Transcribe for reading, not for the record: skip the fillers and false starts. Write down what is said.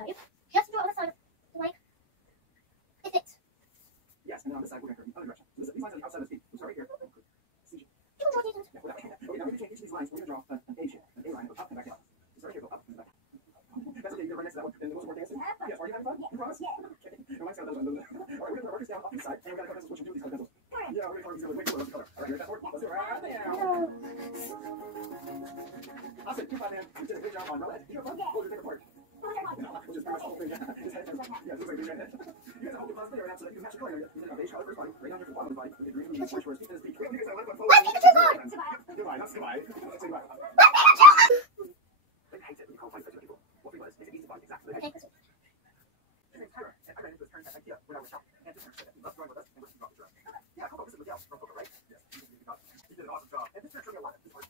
side. You have to do it on the side, like, if it. Yes, and then on this side, we're going to curve the other direction. So these lines are the outside of the feet. We'll start right here. You can draw details. Yeah, okay, now between each of these lines, we're going to draw an A shape. An A line that goes up and back down. So start here, go up and back. That's okay, you're right next to that one. And the most important thing is, yes, are you having fun? You promise? Yeah. Okay. No, mine's got those ones. All right, we're going to mark this down off the side, and we're going to cut pencils. What you do with these pencils? Yeah, we're going to carve these way cooler. Let's color. All right, here's that board. Let's do it right now. I'll say 2-5 man. You did a good job on Rcvlog. Did you have fun? What was your favorite part? Which is pretty much the whole thing. His head just, yeah, it looks like a green head. You guys have a whole class video right now so that you can match your color. You did a beige color for his body, right on your bottom of the body, with the green and the orange for his feet and his feet. Wait, I left my phone. Let Pikachu's on! Goodbye, not goodbye. Say goodbye. Let Pikachu on! Like, hate it when you call five such people. What we was, makes it easy to find exactly. Okay, Chris. And I ran into this turn that idea when I was shopping. And this turn said that he loved drawing with us and wished to draw the drawing. Yeah, Coco, this is Miguel from Coco, right? Yes. You did an awesome job. And this turn showed me a lot of his work.